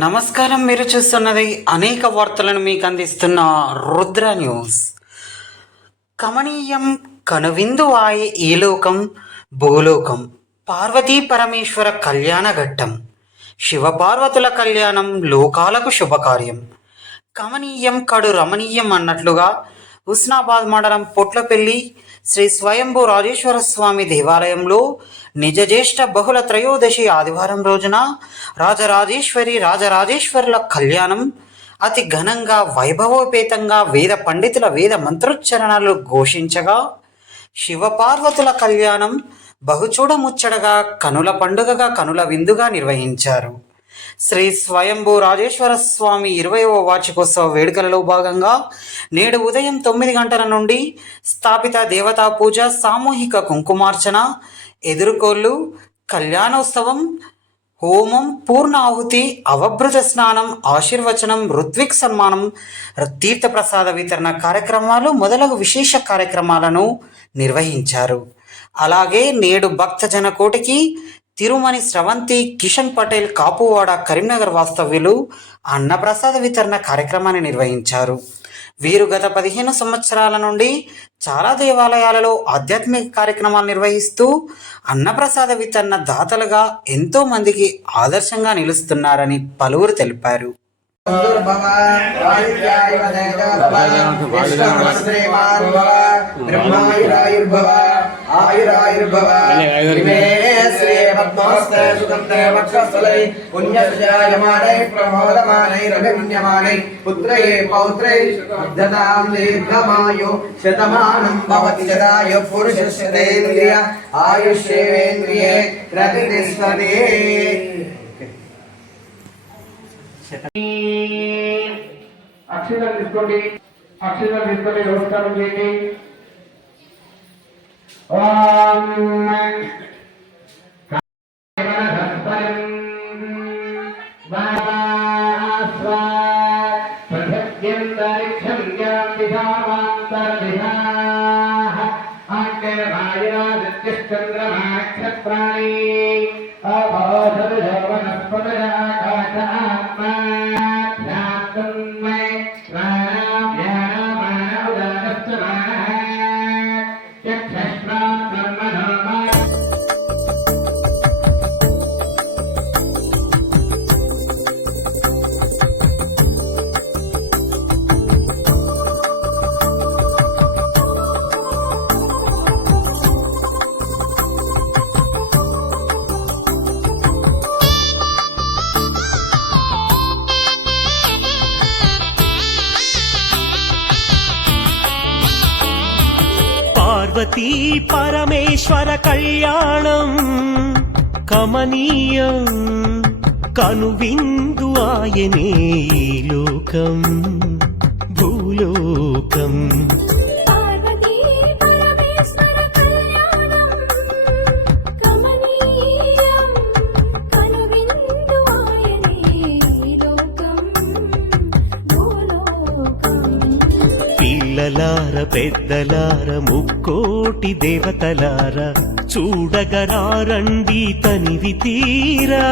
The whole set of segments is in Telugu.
నమస్కారం. మీరు చూస్తున్నది అనేక వార్తలను మీకు అందిస్తున్న రుద్ర న్యూస్. కమనీయం కనువిందు ఆయే ఈ లోకం భూలోకం. పార్వతీ పరమేశ్వర కళ్యాణ ఘట్టం. శివపార్వతుల కళ్యాణం లోకాలకు శుభకార్యం. కమనీయం కడు రమణీయం అన్నట్లుగా హుస్నాబాద్ మండలం పొట్లపల్లి శ్రీ స్వయంభూ రాజేశ్వర స్వామి దేవాలయంలో నిజజ్యేష్ఠ బహుళ త్రయోదశి ఆదివారం రోజున రాజరాజేశ్వరుల కళ్యాణం అతి ఘనంగా వైభవోపేతంగా వేద పండితుల వేద మంత్రోచ్చరణలు ఘోషించగా శివపార్వతుల కళ్యాణం బహుచూడముచ్చడగా కనుల పండుగగా కనుల విందుగా నిర్వహించారు. శ్రీ స్వయంభూ రాజేశ్వర స్వామి 20వ వార్షికోత్సవ వేడుకలలో భాగంగా నేడు ఉదయం 9 గంటల నుండి స్థాపిత దేవతా పూజ, సామూహిక కుంకుమార్చన, ఎదుర్కోళ్ళు, కళ్యాణోత్సవం, హోమం, పూర్ణ ఆహుతి, అవభృత స్నానం, ఆశీర్వచనం, ఋత్విక్ సన్మానం, తీర్థప్రసాద వితరణ కార్యక్రమాలు మొదలగు విశేష కార్యక్రమాలను నిర్వహించారు. అలాగే నేడు భక్తజన కోటికి తిరుమణి స్రవంతి కిషన్ పటేల్ కాపువాడ కరీంనగర్ వాస్తవ్యులు అన్నప్రసాద వితరణ కార్యక్రమాన్ని నిర్వహించారు. వీరు గత 15 సంవత్సరాల నుండి చాలా దేవాలయాలలో ఆధ్యాత్మిక కార్యక్రమాలు నిర్వహిస్తూ అన్నప్రసాద వితరణ దాతలుగా ఎంతో మందికి ఆదర్శంగా నిలుస్తున్నారని పలువురు తెలిపారు. శతమానం భవతి శతాయు పురుషేంద్రియ ఆయుష్యేంద్రియే ప్రతిష్టతే. అక్షరాలు తీసుకోండి, అక్షరాలు తీసుకొని నమస్కారం చేయండి. పార్వతీ పరమేశ్వర కళ్యాణం కమనీయం కనువిందు ఆయనే ఈ లోకం భూలోకం. పిల్లలార పెద్దలార ముక్కోటి దేవతలార చూడగరారండి తనివి తీరా.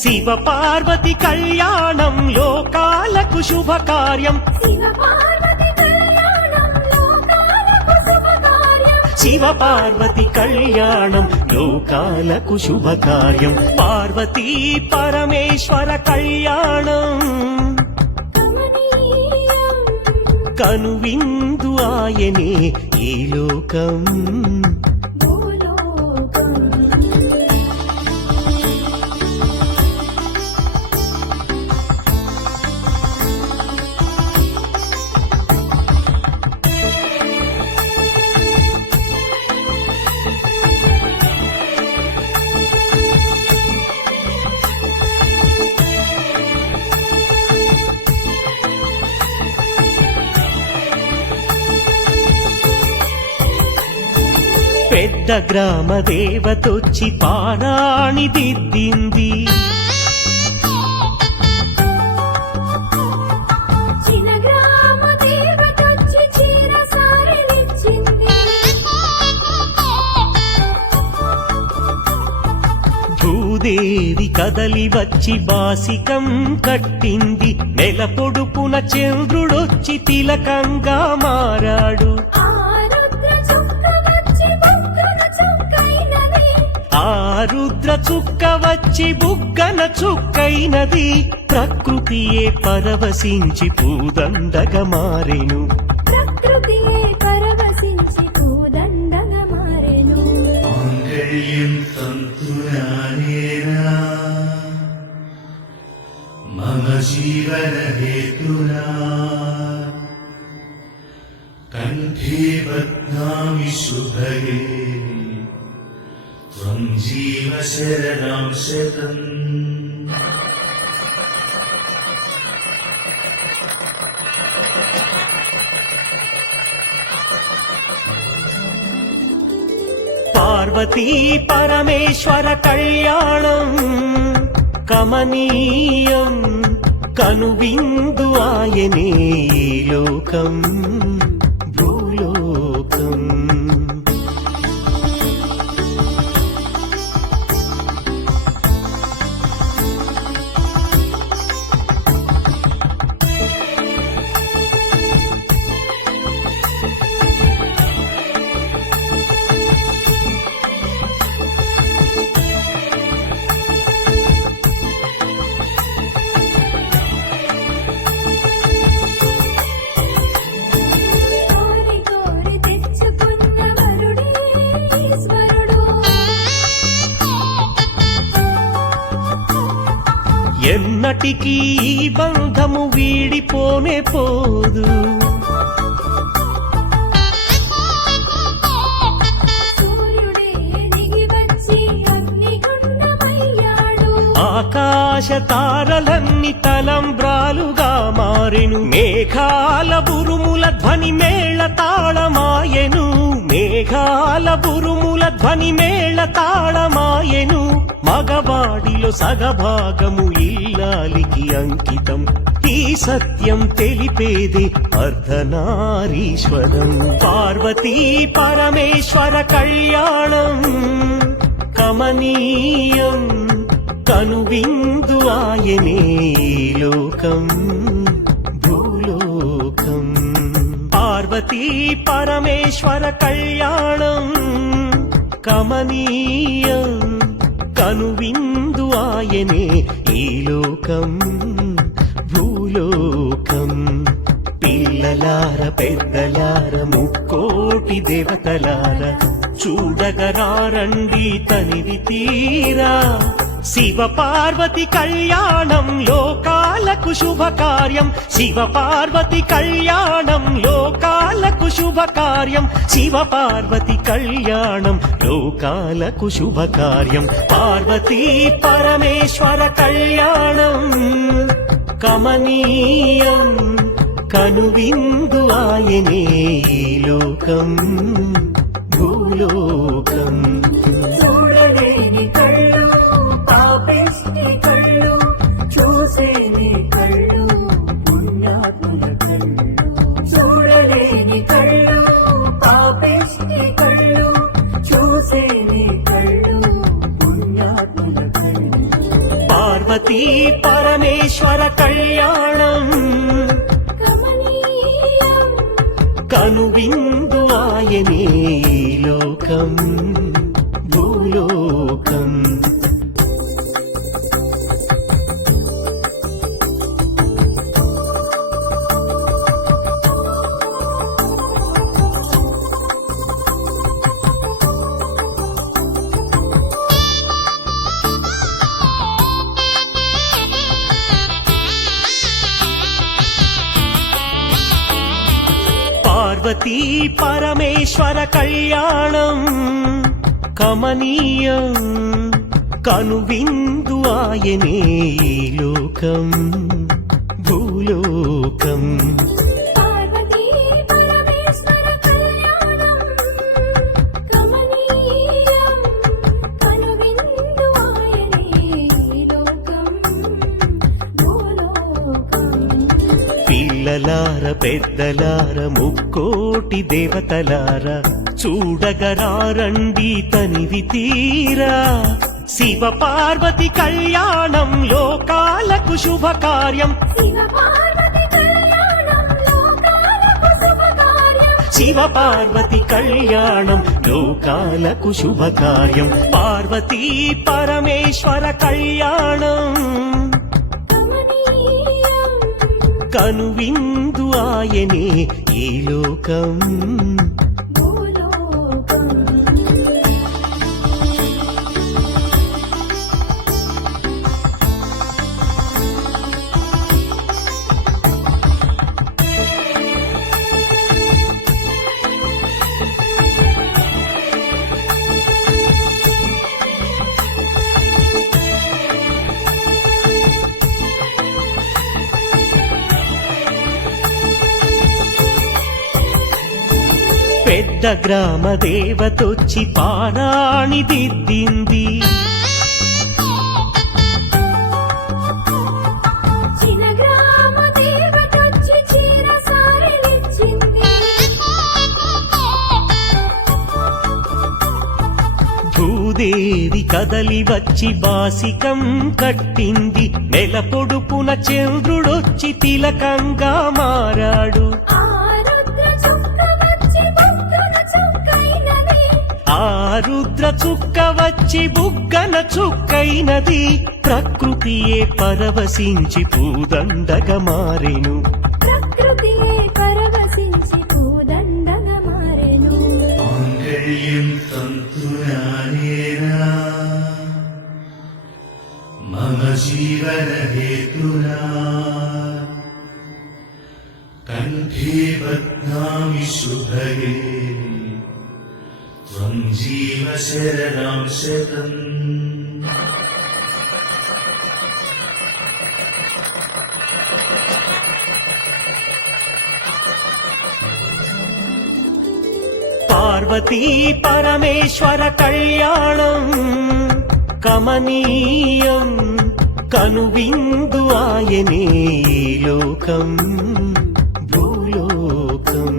శివ పార్వతి కళ్యాణం లోకాలకు శుభకార్యం. శివ పార్వతి కళ్యాణం లోకాలకు శుభకార్యం. పార్వతీ పరమేశ్వర కళ్యాణం కనువిందు ఆయనే ఈ లోకం. పెద్ద గ్రామ దేవతొచ్చి పారాణి దిద్దింది. భూదేవి కదలి వచ్చి బాసికం కట్టింది నెల పొడుపున చంద్రుడొచ్చి తిలకంగా మారాడు ఆ రుద్ర చుక్క వచ్చి బుగ్గన చుక్కైనది ప్రకృతియే పరవశించి పూదండగా మారెను మాంగళ్యం తంతునానేనా మమ జీవన హేతునా కంఠే బధ్నామి శుభగే త్వం జీవ శరణం శతం. పార్వతీ పరమేశ్వర కళ్యాణం కమనీయం కనువిందు ఆయనే లోకం భూలోకం. ఎన్నటికీ ఈ బంధము వీడిపోనే పోదు ఆకాశ తారలన్నీ తలంబ్రాలుగా మారెను మేఘాల బురుముల ధ్వని మేళ తాళమాయెను మేఘాల బురుముల ధ్వని మేళ తాళమాయెను మగవాడిలో సగభాగము ఇల్లాలికి అంకితం ఈ సత్యం తెలిపేది అర్ధనారీశ్వరం. పార్వతీ పరమేశ్వర కళ్యాణం కమనీయం కనువిందు ఆయనే లోకం భూలోకం. పార్వతీ పరమేశ్వర కళ్యాణం కమనీయం కనువిందు ఆయనే ఈ లోకం భూలోకం. పిల్లలార పెద్దలార ముక్కోటి దేవతలార చూడగరారండి తనివి తీరా శివ పార్వతి కళ్యాణం లోకాలకు శుభకార్యం శివ పార్వతి కళ్యాణం లోకాలకు శుభకార్యం శివ పార్వతి కళ్యాణం లోకాలకు శుభకార్యం. పార్వతీ పరమేశ్వర కళ్యాణం కమనీయం కనువిందు ఆయనే లోకం భూలోకం. చూడలేని కళ్ళు పాపిష్టి కళ్ళు చూసేని కళ్ళు పుణ్యాత్ముల కళ్ళు చూడలేని కళ్ళు పాపిష్టి కళ్ళు చూసేని కళ్ళు పుణ్యాత్ముల కళ్ళు. పార్వతీ పరమేశ్వర కళ్యాణం కమనీయం కనువిందు ఆయనే లోకం భూలోకం. పార్వతీ పరమేశ్వర కళ్యాణం కమనీయం కనువిందు ఆయనే లోకం భూలోకం. పార్వతీ పరమేశ్వర కళ్యాణం కమనీయం కనువిందు ఆయనే లోకం భూలోకం. పిల్లలార పెద్దలార ముక్కోటి దేవతలార చూడగరారండి తనివి తీరా శివ పార్వతి కళ్యాణం లోకాలకు శుభకార్యం శివ పార్వతి కళ్యాణం లోకాలకు శుభకార్యం శివ పార్వతి కళ్యాణం లోకాలకు శుభకార్యం పార్వతీ పరమేశ్వర కళ్యాణం కమనీయం కనువిందు ఆయనే ఈ లోకం భూలోకం పెద్ద గ్రామ దేవతొచ్చి పారాణి దిద్దింది చిన్న గ్రామ దేవతొచ్చి చీర సారెలిచ్చింది భూదేవి కదలి వచ్చి బాసికం కట్టింది నెల పొడుపున చంద్రుడొచ్చి తిలకంగా మారాడు ఆ రుద్ర చుక్క వచ్చి బుగ్గన చుక్కైనది ఆ రుద్ర చుక్క వచ్చి బుగ్గన చుక్కైనది ప్రకృతియే పరవశించి పూదండగా మారెను ప్రకృతియే పరవశించి పూదండగా మారెను మాంగళ్యం తంతునానేనా మమ జీవన హేతునా కంఠే బధ్నామి శుభగే త్వం జీవ శరణం శతం పార్వతీ పరమేశ్వర కళ్యాణం కమనీయం కనువిందు ఆయనే ఈ లోకం భూలోకం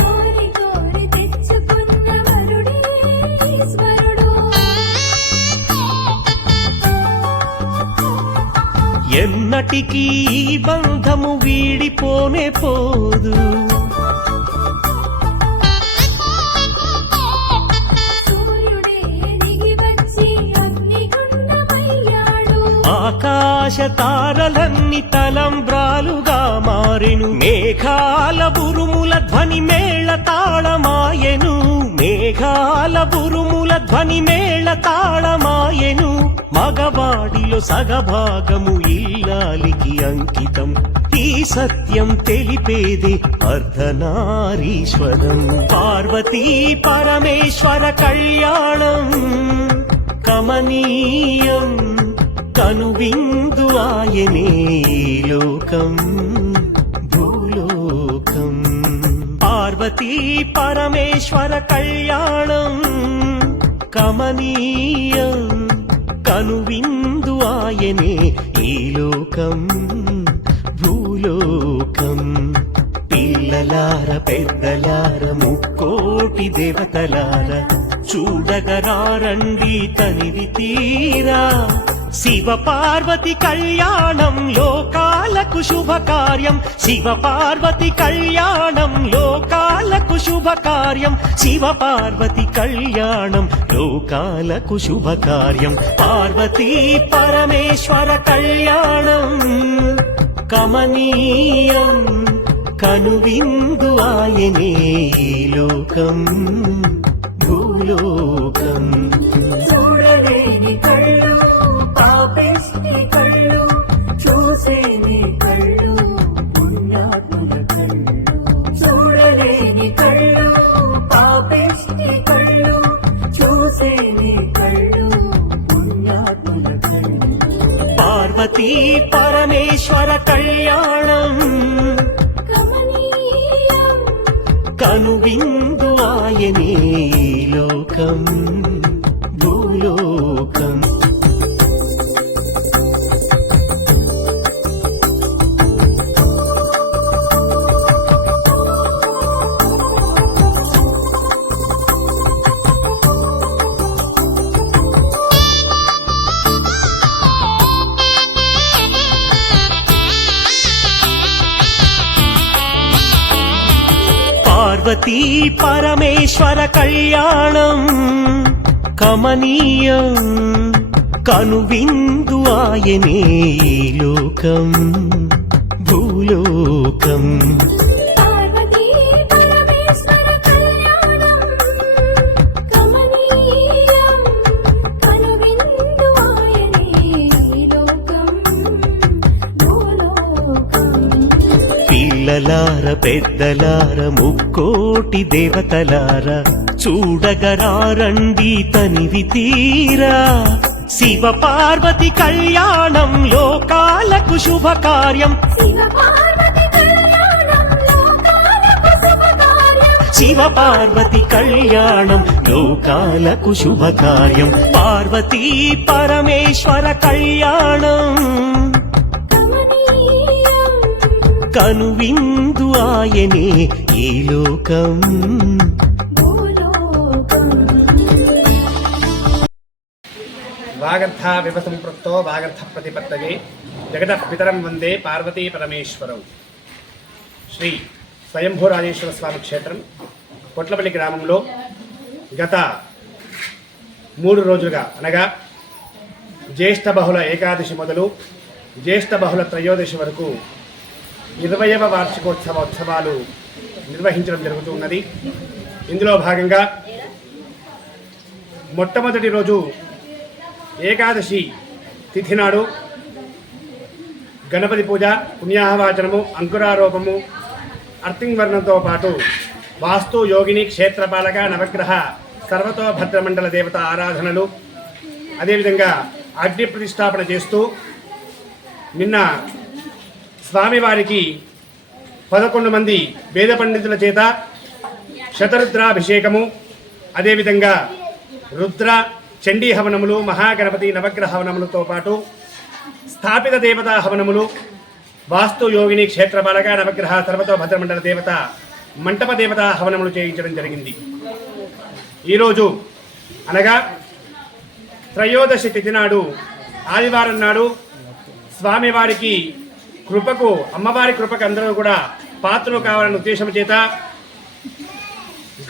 కోరి కోరి తెచ్చుకున్న వరుడే ఈశ్వరుడు ఎన్నటికీ ఈ బంధము వీడిపోనే పోదు సూర్యుడే దిగి వచ్చి అగ్నిగుండమయ్యాడు ఆకాశ తారలన్నీ తలంబ్రాలుగా మారెను మేఘాల బురుముల ధ్వని మేళ తాళమాయెను మేఘాల బురుముల ధ్వని మేళ తాళమాయెను మగవాడిలో సగభాగము ఇల్లాలికి అంకితం ఈ సత్యం తెలిపేదే అర్ధనారీశ్వరం పార్వతీ పరమేశ్వర కళ్యాణం కమనీయం కనువిందు ఆయనే ఈ లోకం భూలోకం పార్వతీ పరమేశ్వర కళ్యాణం కమనీయం కనువిందు ఆయనే ఈ లోకం భూలోకం పిల్లలార పెద్దలార ముక్కోటి దేవతలార చూడగరారండి తనివి తీరా శివ పార్వతి కళ్యాణం లోకాలకు శుభకార్యం శివ పార్వతి కళ్యాణం లోకాలకు శుభకార్యం శివ పార్వతి కళ్యాణం లోకాలకు శుభకార్యం పార్వతీ పరమేశ్వర కళ్యాణం కమనీయం కనువిందు ఆయనే ఈ లోకం భూలోకం చూడలేని కళ్ళు పాపిష్టి కళ్ళు చూసేని కళ్ళు పుణ్యాత్ముల కళ్ళు చూడలేని పార్వతీ పరమేశ్వర కళ్యాణం కమనీయం కనువిందు ఆయనే లోకం భూలోకం. పార్వతీ పరమేశ్వర కళ్యాణం కమనీయం కనువిందు ఆయనే లోకం భూలోకం. పార్వతీ పరమేశ్వర కళ్యాణం కమనీయం కనువిందు ఆయనే లోకం భూలోకం. పిల్లలార పెద్దలార ముక్కోటి దేవతలార చూడగరారండి తనివి తీరా. శివ పార్వతి కళ్యాణం లోకాలకు శుభకార్యం. శివ పార్వతి కళ్యాణం లోకాలకు శుభకార్యం. శివ పార్వతి కళ్యాణం లోకాలకు శుభకార్యం. పార్వతీ పరమేశ్వర కళ్యాణం కమనీయం కనువిందు ఆయనే ఈ లోకం భూలోకం. వాగర్థ విభసంపృక్తో వాగర్థ ప్రతిపత్తయే జగతః పితరం వందే పార్వతీ పరమేశ్వరం. శ్రీ స్వయంభూరాజేశ్వర స్వామి క్షేత్రం పొట్లపల్లి గ్రామంలో గత 3 రోజులుగా అనగా జ్యేష్ఠ బహుళ ఏకాదశి మొదలు జ్యేష్ఠ బహుళ త్రయోదశి వరకు 20వ వార్షికోత్సవాలు నిర్వహించడం జరుగుతున్నది. ఇందులో భాగంగా మొట్టమొదటి రోజు ఏకాదశి తిథి నాడు గణపతి పూజ, పుణ్యాహవాచనము, అంకురారోపము, అర్తింగ్ వర్ణంతో పాటు వాస్తు యోగిని, క్షేత్రపాలక, నవగ్రహ, సర్వతోభద్రమండల దేవత ఆరాధనలు, అదేవిధంగా అగ్ని ప్రతిష్టాపన చేస్తూ నిన్న స్వామివారికి 11 మంది వేద పండితుల చేత శతరుద్రాభిషేకము, అదేవిధంగా రుద్ర చండీ హవనములు, మహాగణపతి నవగ్రహ హవనములతో పాటు స్థాపిత దేవతా హవనములు, వాస్తు యోగిని, క్షేత్రపాలక, నవగ్రహ, సర్వతో భద్రమండల దేవత మంటప దేవతా హవనములు చేయించడం జరిగింది. ఈరోజు అనగా త్రయోదశి తిథి నాడు ఆదివారం నాడు స్వామివారికి కృపకు, అమ్మవారి కృపకు అందరూ కూడా పాత్రలు కావాలనే ఉద్దేశం చేత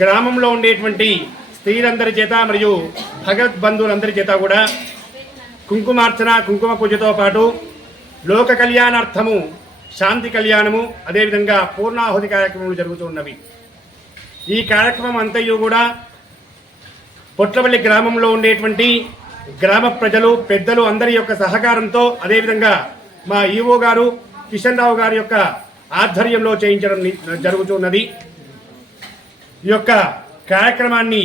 గ్రామంలో ఉండేటువంటి స్త్రీలందరి చేత మరియు భగవద్బంధువులందరి చేత కూడా కుంకుమార్చన, కుంకుమ పూజతో పాటు లోక కళ్యాణార్థము శాంతి కళ్యాణము, అదేవిధంగా పూర్ణాహుతి కార్యక్రమాలు జరుగుతున్నవి. ఈ కార్యక్రమం అంతయు కూడా పొట్లపల్లి గ్రామంలో ఉండేటువంటి గ్రామ ప్రజలు, పెద్దలు అందరి యొక్క సహకారంతో, అదేవిధంగా మా ఈవో గారు కిషన్ రావు గారి యొక్క ఆధ్వర్యంలో చేయించడం జరుగుతున్నది. ఈ యొక్క కార్యక్రమాన్ని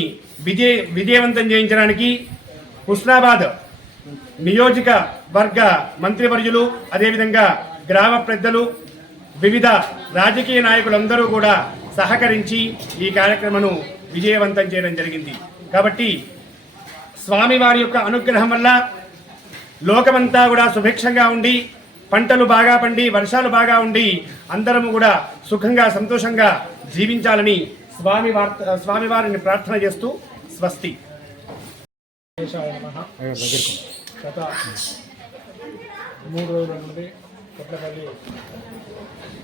విజయవంతం చేయించడానికి హుస్నాబాద్ నియోజకవర్గ మంత్రివర్యులు, అదేవిధంగా గ్రామ పెద్దలు, వివిధ రాజకీయ నాయకులందరూ కూడా సహకరించి ఈ కార్యక్రమను విజయవంతం చేయడం జరిగింది. కాబట్టి స్వామివారి యొక్క అనుగ్రహం వల్ల లోకమంతా కూడా సుభిక్షంగా ఉండి, పంటలు బాగా పండి, వర్షాలు బాగా ఉండి అందరము కూడా సుఖంగా సంతోషంగా జీవించాలని స్వామివారిని ప్రార్థన చేస్తూ స్వస్తి. గత 3 రోజుల నుండి కొట్లపల్లి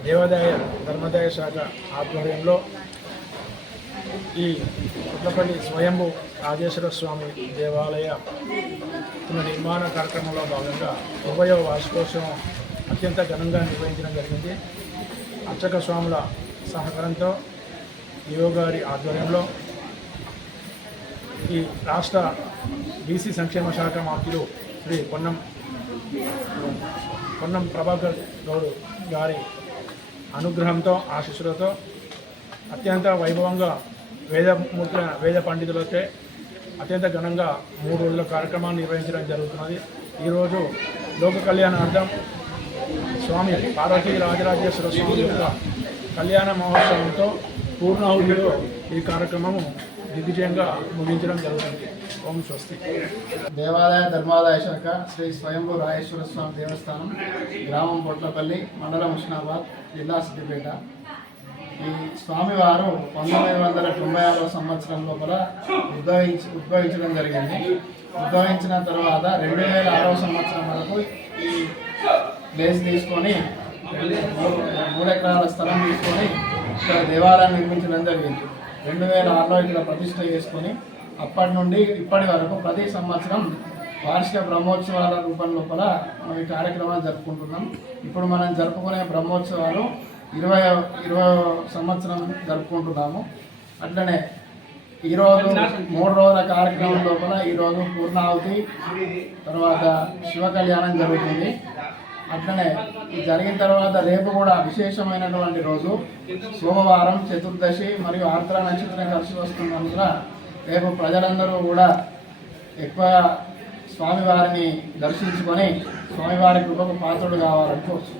దేవాదాయ ధర్మాదాయ శాఖ ఆధ్వర్యంలో ఈ కొట్లపల్లి స్వయంభూ రాజేశ్వర స్వామి దేవాలయ పునర్నిర్మాణ కార్యక్రమంలో భాగంగా 20వ వార్షికోత్సవం అత్యంత ఘనంగా నిర్వహించడం జరిగింది. అర్చక స్వాముల సహకారంతో ఈవో గారి ఆధ్వర్యంలో ఈ రాష్ట్ర బీసీ సంక్షేమ శాఖ మంత్రులు శ్రీ పొన్నం ప్రభాకర్ గౌడ్ గారి అనుగ్రహంతో, ఆశీస్సులతో అత్యంత వైభవంగా వేద పండితులతో అత్యంత ఘనంగా 3 రోజుల కార్యక్రమాన్ని నిర్వహించడం జరుగుతున్నది. ఈరోజు లోక కళ్యాణార్థం స్వామి పార్వతీ రాజరాజేశ్వర స్వామి యొక్క కళ్యాణ మహోత్సవంతో పూర్ణాహుతిలో ఈ కార్యక్రమము దిగ్విజయంగా ముగించడం జరుగుతుంది. ఓం స్వస్తి. దేవాదాయ ధర్మాదాయ శాఖ శ్రీ స్వయంభూ రాజేశ్వర స్వామి దేవస్థానం, గ్రామం పొట్లపల్లి, మండలం హుస్నాబాద్, జిల్లా సిద్దిపేట. ఈ స్వామివారు 1996 సంవత్సరం లోపల ఉద్భవించడం జరిగింది. ఉద్భవించిన తర్వాత 2006 సంవత్సరం వరకు ఈ ప్లేస్ తీసుకొని 3 ఎకరాల స్థలం తీసుకొని ఇక్కడ దేవాలయం నిర్మించడం జరిగింది. 2006లో ఇక్కడ ప్రతిష్ఠ చేసుకొని అప్పటి నుండి ఇప్పటి వరకు ప్రతి సంవత్సరం వార్షిక బ్రహ్మోత్సవాల రూపం లోపల మనం ఈ కార్యక్రమాలు జరుపుకుంటున్నాం. ఇప్పుడు మనం జరుపుకునే బ్రహ్మోత్సవాలు 20వ సంవత్సరం జరుపుకుంటున్నాము. అట్లనే ఈరోజు 3 రోజుల కార్యక్రమం లోపల ఈరోజు పూర్ణాహుతి, తర్వాత శివ కళ్యాణం జరుగుతుంది. అట్లనే ఇది జరిగిన తర్వాత రేపు కూడా విశేషమైనటువంటి రోజు సోమవారం, చతుర్దశి మరియు ఆర్ద్ర నక్షత్రం కలిసి వస్తున్నందున రేపు ప్రజలందరూ కూడా ఎక్కువ స్వామివారిని దర్శించుకొని స్వామివారి కృపకు పాత్రుడు కావాలని కోరుతున్నాను.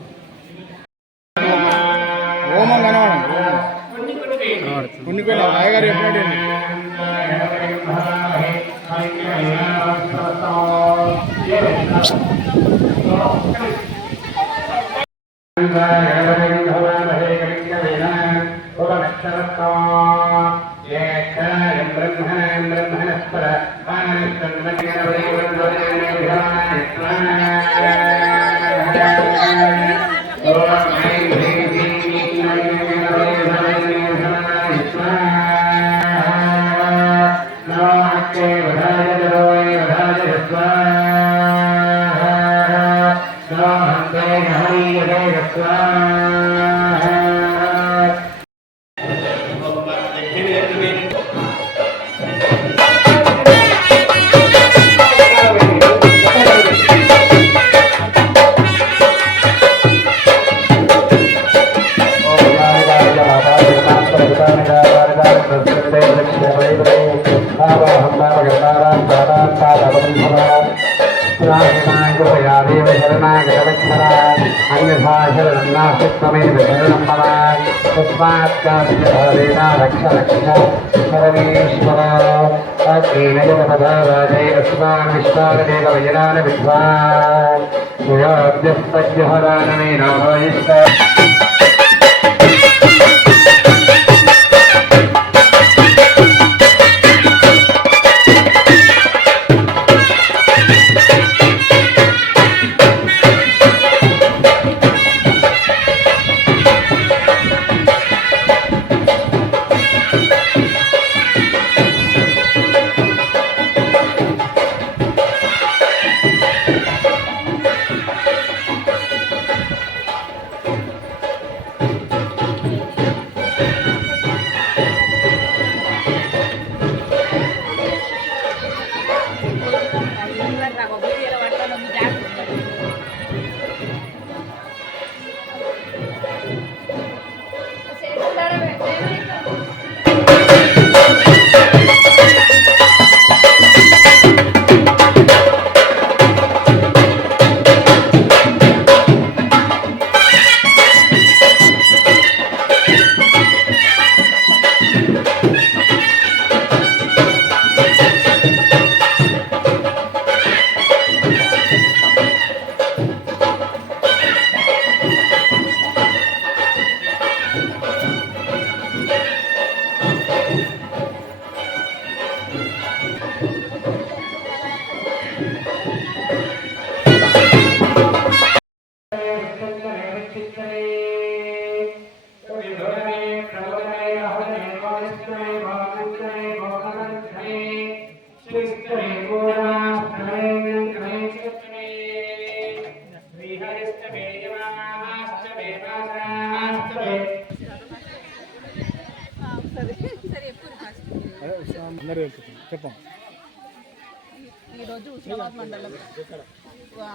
ఈరోజు హుస్నాబాద్ మండలం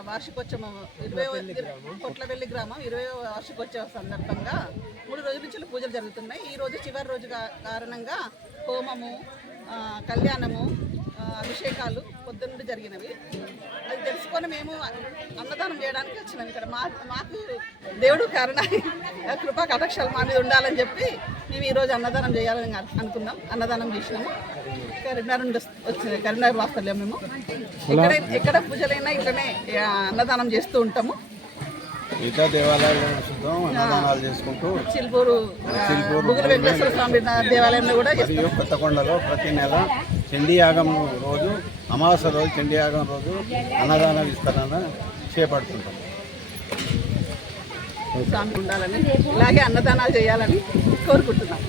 వార్షికోత్సవం కొట్లవెల్లి గ్రామం 20వ వార్షికోత్సవ సందర్భంగా 3 రోజుల నుంచి పూజలు జరుగుతున్నాయి. ఈ రోజు చివరి రోజు కారణంగా హోమము, కళ్యాణము, అభిషేకాలు పొద్దున్నుండి జరిగినవి. అది తెలుసుకొని మేము అన్నదానం చేయడానికి వచ్చినాం ఇక్కడ. మాకు దేవుడు కారణ కృపా కటాక్షాలు మా మీద ఉండాలని చెప్పి మేము ఈరోజు అన్నదానం చేయాలని అనుకున్నాం. అన్నదానం చేసినాము. కరీంనగర్ నుండి వచ్చింది, కరీంనగర్ వాస్తవ్యం మేము. ఎక్కడ పూజలైనా ఇట్లనే అన్నదానం చేస్తూ ఉంటాము. మిగతా దేవాలయాల్లో శుద్ధం అన్నదానాలు చేసుకుంటూ చిల్పూరు బుగుల వెంకటేశ్వర స్వామి దేవాలయంలో కూడా మరియు కొత్తకొండలో ప్రతి నెల చండీయాగం రోజు, అమావాస్య రోజు, చండీయాగం రోజు అన్నదాన విస్తరణ చేపడుతుంటాం. స్వామి ఉండాలని, ఇలాగే అన్నదానాలు చేయాలని కోరుకుంటున్నాం.